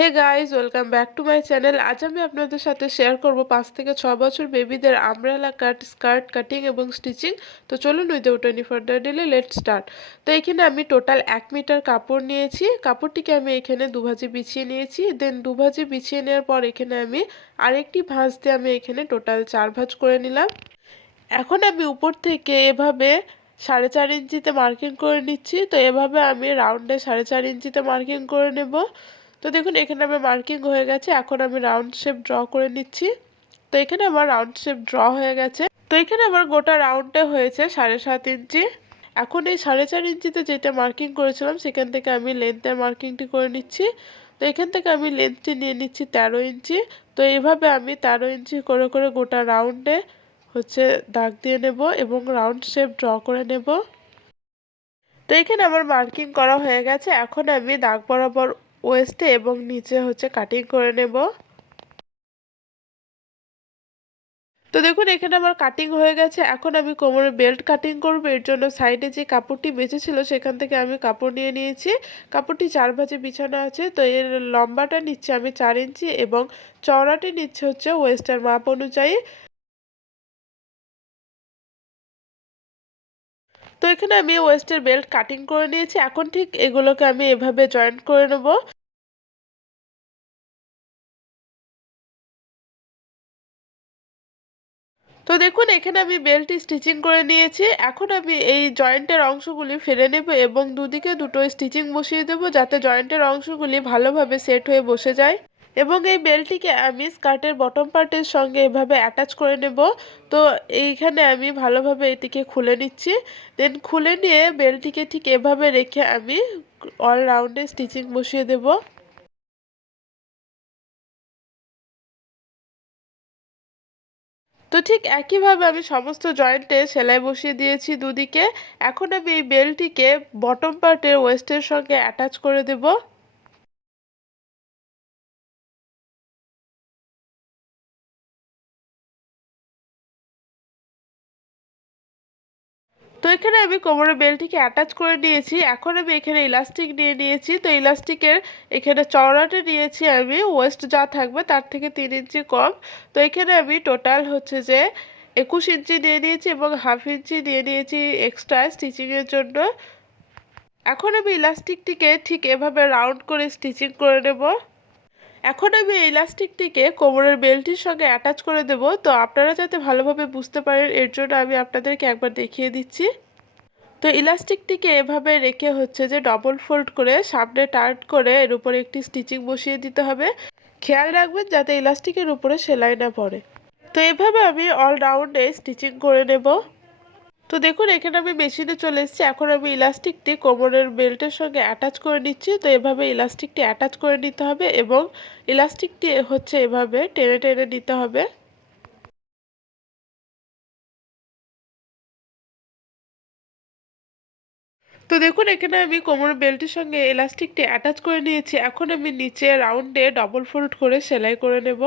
Hey guys, welcome back to my channel. আজ আমি আপনাদের সাথে শেয়ার করব 5 থেকে 6 বছর বেবিদের আমব্রেলা কাট, স্কার্ট কাটিং এবং স্টিচিং। তো চলুন without any further delay let's start. তো এখানে আমি টোটাল 1 মিটার কাপড় নিয়েছি। কাপড়টিকে আমি এখানে দুভাজে বিছিয়ে নিয়েছি। দেন দুভাজে বিছিয়ে নেওয়ার পর এখানে আমি আরেকটি ভাঁজ দিয়ে আমি এখানে টোটাল 4 ভাঁজ করে নিলাম। এখন আমি উপর থেকে এভাবে 4.5 ইঞ্চিতে মার্কিং করে নিচ্ছি। তো এভাবে আমি রাউন্ডে 4.5 ইঞ্চিতে মার্কিং করে নেব। তো দেখুন এখানে আমার মার্কিং হয়ে গেছে। এখন আমি রাউন্ড শেপ ড্র করে নিচ্ছি। তো এখানে আমার রাউন্ড শেপ ড্র হয়ে গেছে। তো এখানে আমার গোটা রাউন্ডে হয়েছে 7.5 ইঞ্চি। এখন এই 4.5 ইঞ্চিতে যেটা মার্কিং করেছিলাম সেখান থেকে আমি লেন্থের মার্কিংটি করে নিচ্ছি। তো এখান থেকে আমি লেন্থটি নিয়ে নিচ্ছি 13 ইঞ্চি। তো এইভাবে আমি 13 ইঞ্চি করে করে গোটা রাউন্ডে দাগ দিয়ে নেব এবং রাউন্ড শেপ ড্র করে নেব। তো এখানে আমার মার্কিং করা হয়ে গেছে। এখন আমি দাগ বরাবর ওয়েস্টে এবং নিচে কাটিং করে নেব। তো দেখুন এখানে আমার কাটিং হয়ে গেছে। এখন আমি কোমরে বেল্ট কাটিং করব। এর জন্য সাইডে যে কাপড়টি বেঁচেছিল সেখান থেকে আমি কাপড় নিয়ে নিয়েছি। কাপড়টি 4 ভাঁজে বিছানো আছে। তো এর লম্বাটা নিচ্ছে আমি 4 ইঞ্চি এবং চওড়াটি নিচ্ছে ওয়েস্টের মাপ অনুযায়ী। তো এখানে আমি ওয়েস্টের বেল্ট কাটিং করে নিয়েছি। এখন ঠিক এগুলোকে আমি এভাবে জয়েন্ট করে নেব। তো দেখুন এখানে আমি বেল্টটি স্টিচিং করে নিয়েছি। এখন আমি এই জয়েন্টের অংশগুলি ফেলে নেব এবং দুদিকে দুটো স্টিচিং বসিয়ে দেব যাতে জয়েন্টের অংশগুলি ভালোভাবে সেট হয়ে বসে যায়। এবং এই বেল্টটিকে আমি স্কার্টের বটম পার্টের সঙ্গে এভাবে অ্যাটাচ করে নেব। তো এইখানে আমি ভালোভাবে এটিকে খুলে নিচ্ছি। দেন খুলে নিয়ে বেল্টটিকে ঠিক এভাবে রেখে আমি অল রাউন্ডে স্টিচিং বসিয়ে দেব। তো ঠিক একইভাবে আমি সমস্ত জয়েন্টে সেলাই বসিয়ে দিয়েছি দুদিকে। এখন আমি এই বেল্টটিকে বটম পার্টের ওয়েস্টের সঙ্গে অ্যাটাচ করে দেব। তো এখানে আমি কোমরের বেল্টটিকে অ্যাটাচ করে নিয়েছি। এখন আমি এখানে ইলাস্টিক নিয়ে নিয়েছি। তো ইলাস্টিকের এখানে চওড়াটা নিয়েছি আমি ওয়েস্ট যা থাকবে তার থেকে 3 ইঞ্চি কম। তো এখানে আমি টোটাল 21 ইঞ্চি নিয়ে নিয়েছি এবং হাফ ইঞ্চি নিয়ে নিয়েছি এক্সট্রা স্টিচিংয়ের জন্য। এখন আমি ইলাস্টিকটিকে ঠিক এভাবে রাউন্ড করে স্টিচিং করে নেব। এখন আমি এই ইলাস্টিকটিকে কোমরের বেল্টটির সঙ্গে অ্যাটাচ করে দেব। তো আপনারা যাতে ভালোভাবে বুঝতে পারেন এর জন্য আমি আপনাদেরকে একবার দেখিয়ে দিচ্ছি। তো ইলাস্টিকটিকে এভাবে রেখে ডবল ফোল্ড করে সামনে টার্ন করে এর উপরে একটি স্টিচিং বসিয়ে দিতে হবে। খেয়াল রাখবেন যাতে ইলাস্টিকের উপরে সেলাই না পড়ে। তো এভাবে আমি অল রাউন্ডে স্টিচিং করে নেব। তো দেখুন এখানে আমি মেশিনে চলে এসেছি। এখন আমি ইলাস্টিকটি কোমরের বেল্টের সঙ্গে অ্যাটাচ করে নিচ্ছি। তো এভাবে ইলাস্টিকটি অ্যাটাচ করে নিতে হবে এবং ইলাস্টিকটি এভাবে টেনে টেনে নিতে হবে। তো দেখুন এখানে আমি কোমরের বেল্টের সঙ্গে ইলাস্টিকটি অ্যাটাচ করে নিয়েছি। এখন আমি নিচে রাউন্ডে ডবল ফোল্ড করে সেলাই করে নেব।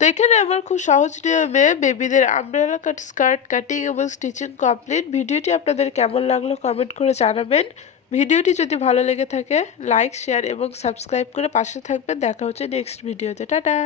তো এখানে আমার খুব সহজ নিয়মে বেবিদের আমব্রেলা কাট, স্কার্ট কাটিং এবং স্টিচিং কমপ্লিট। ভিডিওটি আপনাদের কেমন লাগলো কমেন্ট করে জানাবেন। ভিডিওটি যদি ভালো লেগে থাকে লাইক, শেয়ার এবং সাবস্ক্রাইব করে পাশে থাকবেন। দেখা হচ্ছে নেক্সট ভিডিওতে। টাটা।